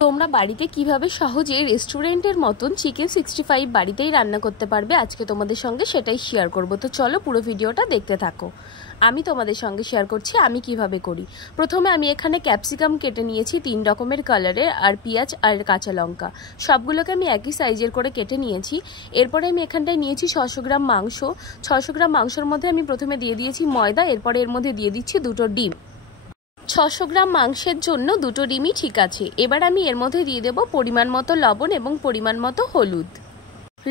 তোমরা বাড়িতে কিভাবে সহজে রেস্টুরেন্টের মতন চিকেন 65 বাড়িতেই রান্না করতে পারবে আজকে তোমাদের সঙ্গে সেটাই শেয়ার করব। তো চলো পুরো ভিডিওটা দেখতে থাকো। আমি তোমাদের সঙ্গে শেয়ার করছি আমি কিভাবে করি। প্রথমে আমি এখানে ক্যাপসিকাম কেটে নিয়েছি 3 রকমের কালারের, আর পেঁয়াজ আর কাঁচা লঙ্কা সবগুলোকে আমি একই সাইজের করে কেটে নিয়েছি। এরপরে আমি এখানটায় নিয়েছি 600 গ্রাম মাংস। 600 গ্রাম মাংসের মধ্যে আমি প্রথমে দিয়ে দিয়েছি ময়দা, এরপরে এর মধ্যে দিয়ে দিচ্ছি 2টো ডিম। 600 গ্রাম মাংসের জন্য 2টো ডিমই ঠিক আছে। এবার আমি এর মধ্যে দিয়ে দেব পরিমাণ মতো লবণ এবং পরিমাণ মতো হলুদ।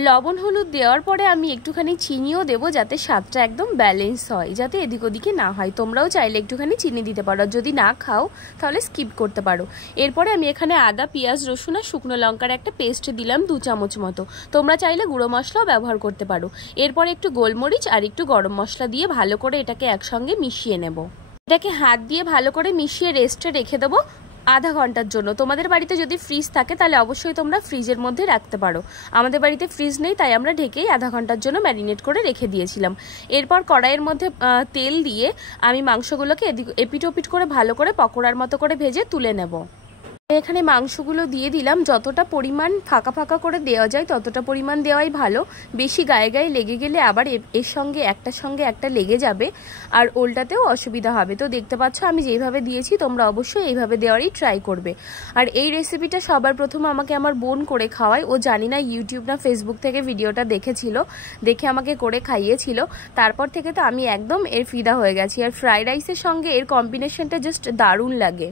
লবণ হলুদ দেওয়ার পরে আমি একটুখানি চিনিও দেবো যাতে স্বাদটা একদম ব্যালেন্স হয়, যাতে এদিক ওদিকে না হয়। তোমরাও চাইলে একটুখানি চিনি দিতে পারো, যদি না খাও তাহলে স্কিপ করতে পারো। এরপরে আমি এখানে আদা, পেঁয়াজ, রসুন আর শুকনো লঙ্কার একটা পেস্ট দিলাম 2 চামচ মতো। তোমরা চাইলে গুঁড়ো মশলাও ব্যবহার করতে পারো। এরপরে একটু গোলমরিচ আর একটু গরম মশলা দিয়ে ভালো করে এটাকে একসঙ্গে মিশিয়ে নেব। এটাকে হাত দিয়ে ভালো করে মিশিয়ে রেস্টে রেখে দেবো আধা ঘন্টার জন্য। তোমাদের বাড়িতে যদি ফ্রিজ থাকে তাহলে অবশ্যই তোমরা ফ্রিজের মধ্যে রাখতে পারো। আমাদের বাড়িতে ফ্রিজ নেই, তাই আমরা ঢেকেই আধা ঘন্টার জন্য ম্যারিনেট করে রেখে দিয়েছিলাম। এরপর কড়াইয়ের মধ্যে তেল দিয়ে আমি মাংসগুলোকে এপিট ওপিট করে ভালো করে পকোড়ার মতো করে ভেজে তুলে নেব। এখানে মাংসগুলো দিয়ে দিলাম। যতটা পরিমাণ ফাঁকা ফাঁকা করে দেওয়া যায় ততটা পরিমাণ দেওয়াই ভালো। বেশি গায়ে গায়ে লেগে গেলে আবার এর সঙ্গে একটা লেগে যাবে আর ওল্টাতেও অসুবিধা হবে। তো দেখতে পাচ্ছ আমি যেইভাবে দিয়েছি তোমরা অবশ্যই এইভাবে দেওয়ারই ট্রাই করবে। আর এই রেসিপিটা সবার প্রথমে আমাকে আমার বোন করে খাওয়ায়। ও জানি না ইউটিউব না ফেসবুক থেকে ভিডিওটা দেখেছিল, দেখে আমাকে করে খাইয়েছিল। তারপর থেকে তো আমি একদম এর ফিদা হয়ে গেছি। আর ফ্রাইড রাইসের সঙ্গে এর কম্বিনেশনটা জাস্ট দারুণ লাগে।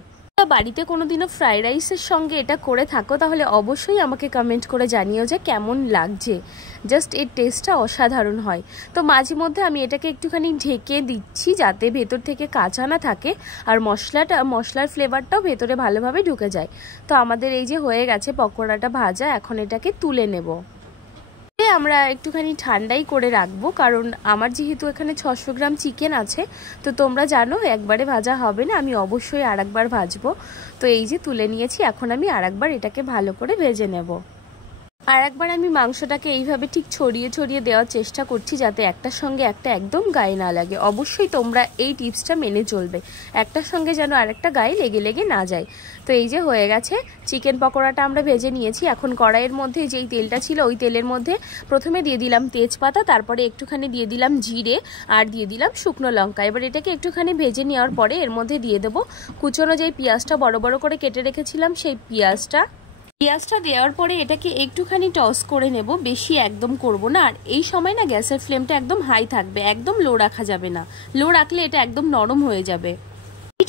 বাড়িতে কোনোদিনও ফ্রাইড রাইসের সঙ্গে এটা করে থাকো তাহলে অবশ্যই আমাকে কমেন্ট করে জানিও যে কেমন লাগছে। জাস্ট এর টেস্টটা অসাধারণ হয়। তো মাঝে মধ্যে আমি এটাকে একটুখানি ঢেকে দিচ্ছি যাতে ভেতর থেকে কাঁচা না থাকে আর মশলার ফ্লেভারটাও ভেতরে ভালোভাবে ঢুকে যায়। তো আমাদের এই যে হয়ে গেছে পকোড়াটা ভাজা, এখন এটাকে তুলে নেব। আমরা একটুখানি ঠান্ডাই করে রাখবো, কারণ আমার যেহেতু এখানে 600 গ্রাম চিকেন আছে। তো তোমরা জানো একবারে ভাজা হবে না, আমি অবশ্যই আরেকবার ভাজবো। তো এই যে তুলে নিয়েছি, এখন আমি আরেকবার এটাকে ভালো করে ভেজে নেব। আর একবার আমি মাংসটাকে এইভাবে ঠিক ছড়িয়ে ছড়িয়ে দেওয়ার চেষ্টা করছি যাতে একটার সঙ্গে একটা একদম গায়ে না লাগে। অবশ্যই তোমরা এই টিপসটা মেনে চলবে, একটার সঙ্গে যেন আরেকটা গায়ে লেগে লেগে না যায়। তো এই যে হয়ে গেছে চিকেন পকোড়াটা আমরা ভেজে নিয়েছি। এখন কড়াইয়ের মধ্যে যেই তেলটা ছিল ওই তেলের মধ্যে প্রথমে দিয়ে দিলাম তেজপাতা, তারপরে একটুখানি দিয়ে দিলাম জিরে আর দিয়ে দিলাম শুকনো লঙ্কা। এবার এটাকে একটুখানি ভেজে নেওয়ার পরে এর মধ্যে দিয়ে দেবো কুচনো যেই পেঁয়াজটা বড় বড় করে কেটে রেখেছিলাম সেই পেঁয়াজটা দেওয়ার পরে এটাকে একটুখানি টস করে নেব, বেশি একদম করব না। আর এই সময় না গ্যাসের ফ্লেমটা একদম হাই থাকবে, একদম লো রাখা যাবে না। লো রাখলে এটা একদম নরম হয়ে যাবে।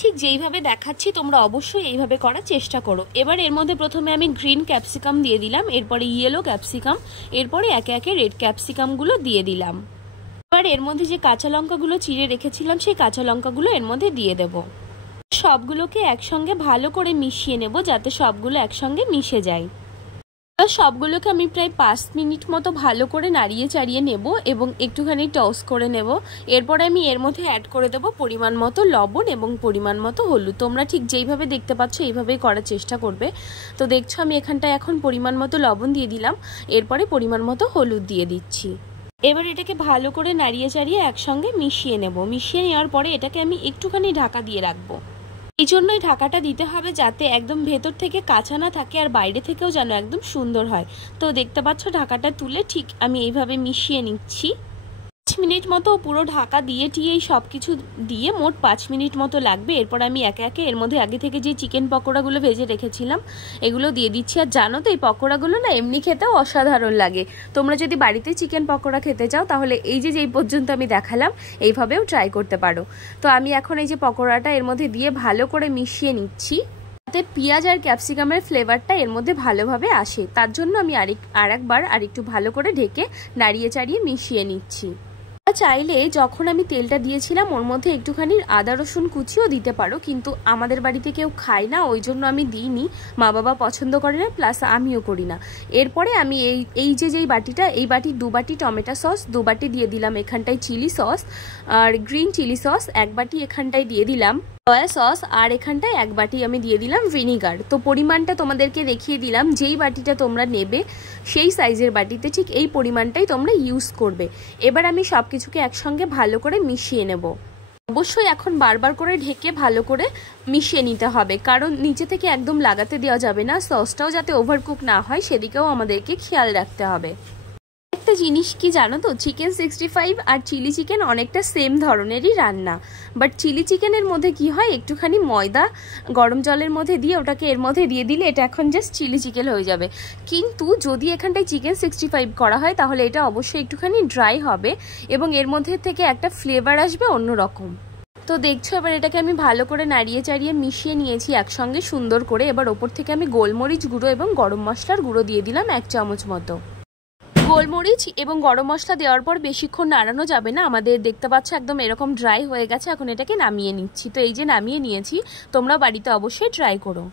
ঠিক যেইভাবে দেখাচ্ছি তোমরা অবশ্যই এইভাবে করার চেষ্টা করো। এবার এর মধ্যে প্রথমে আমি গ্রিন ক্যাপসিকাম দিয়ে দিলাম, এরপরে ইয়েলো ক্যাপসিকাম, এরপরে একে একে রেড ক্যাপসিকামগুলো দিয়ে দিলাম। এবার এর মধ্যে যে কাঁচা লঙ্কাগুলো চিড়ে রেখেছিলাম সেই কাঁচা লঙ্কাগুলো এর মধ্যে দিয়ে দেবো। সবগুলোকে একসঙ্গে ভালো করে মিশিয়ে নেব যাতে সবগুলো একসঙ্গে মিশে যায়। সবগুলোকে আমি প্রায় 5 মিনিট মতো ভালো করে নাড়িয়ে চাড়িয়ে নেব এবং একটুখানি টস করে নেব। এরপর আমি এর মধ্যে অ্যাড করে দেব পরিমাণ মতো লবণ এবং পরিমাণ মতো হলুদ। তোমরা ঠিক যেইভাবে দেখতে পাচ্ছ এইভাবেই করার চেষ্টা করবে। তো দেখছো আমি এখানটায় এখন পরিমাণ মতো লবণ দিয়ে দিলাম, এরপরে পরিমাণ মতো হলুদ দিয়ে দিচ্ছি। এবার এটাকে ভালো করে নাড়িয়ে চাড়িয়ে একসঙ্গে মিশিয়ে নেব। মিশিয়ে নেওয়ার পরে এটাকে আমি একটুখানি ঢাকা দিয়ে রাখবো। এই জন্যই ঢাকাটা দিতে হবে যাতে একদম ভেতর থেকে কাঁচা না থাকে আর বাইরে থেকেও যেন একদম সুন্দর হয়। তো দেখতে পাচ্ছ ঢাকাটা তুলে ঠিক আমি এইভাবে মিশিয়ে নিচ্ছি। 5 মিনিট মতো পুরো ঢাকা দিয়ে এই সব কিছু দিয়ে মোট 5 মিনিট মতো লাগবে। এরপর আমি একে একে এর মধ্যে আগে থেকে যে চিকেন পকোড়াগুলো ভেজে রেখেছিলাম এগুলো দিয়ে দিচ্ছি। আর জানো তো এই পকোড়াগুলো না এমনি খেতেও অসাধারণ লাগে। তোমরা যদি বাড়িতে চিকেন পকোড়া খেতে চাও তাহলে এই যেই পর্যন্ত আমি দেখালাম এইভাবেও ট্রাই করতে পারো। তো আমি এখন এই যে পকোড়াটা এর মধ্যে দিয়ে ভালো করে মিশিয়ে নিচ্ছি যাতে পেঁয়াজ আর ক্যাপসিকামের ফ্লেভারটা এর মধ্যে ভালোভাবে আসে। তার জন্য আমি আরেকবার একটু ভালো করে ঢেকে নাড়িয়ে চাড়িয়ে মিশিয়ে নিচ্ছি। চাইলে যখন আমি তেলটা দিয়েছিলাম ওর মধ্যে একটুখানি আদা রসুন কুচিও দিতে পারো, কিন্তু আমাদের বাড়িতে কেউ খায় না ওই জন্য আমি দিইনি। মা বাবা পছন্দ করে না, প্লাস আমিও করি না। এরপরে আমি এই যেই বাটিটা, এই বাটি 2 বাটি টমেটো সস, 2 বাটি দিয়ে দিলাম এখানটায় চিলি সস আর গ্রিন চিলি সস, 1 বাটি এখানটায় দিয়ে দিলাম সয়া সস আর এখানটায় 1 বাটি আমি দিয়ে দিলাম ভিনিগার। তো পরিমাণটা তোমাদেরকে দেখিয়ে দিলাম, যেই বাটিটা তোমরা নেবে সেই সাইজের বাটিতে ঠিক এই পরিমাণটাই তোমরা ইউজ করবে। এবার আমি সব কিছুকে একসঙ্গে ভালো করে মিশিয়ে নেব। অবশ্যই এখন বারবার করে ঢেকে ভালো করে মিশিয়ে নিতে হবে, কারণ নিচে থেকে একদম লাগাতে দেওয়া যাবে না। সসটাও যাতে ওভারকুক না হয় সেদিকেও আমাদেরকে খেয়াল রাখতে হবে। একটা জিনিস কি জানো তো, চিকেন 65 আর চিলি চিকেন অনেকটা সেম ধরনেরই রান্না, বাট চিলি চিকেনের মধ্যে কি হয়, একটুখানি ময়দা গরম জলের মধ্যে দিয়ে ওটাকে এর মধ্যে দিয়ে দিলে এটা এখন জাস্ট চিলি চিকেন হয়ে যাবে। কিন্তু যদি এখানটায় চিকেন 65 করা হয় তাহলে এটা অবশ্যই একটুখানি ড্রাই হবে এবং এর মধ্যে থেকে একটা ফ্লেভার আসবে অন্যরকম। তো দেখছো এবার এটাকে আমি ভালো করে নাড়িয়ে চাড়িয়ে মিশিয়ে নিয়েছি একসঙ্গে সুন্দর করে। এবার ওপর থেকে আমি গোলমরিচ গুঁড়ো এবং গরম মশলার গুঁড়ো দিয়ে দিলাম 1 চামচ মতো। গোলমরিচ এবং গরম মশলা দেওয়ার পর বেশিক্ষণ নাড়ানো যাবে না, আমাদের দেখতে পাচ্ছ একদম এরকম ড্রাই হয়ে গেছে। এখন এটাকে নামিয়ে নিচ্ছি। তো এই যে নামিয়ে নিয়েছি, তোমরা বাড়িতে অবশ্যই ট্রাই করো।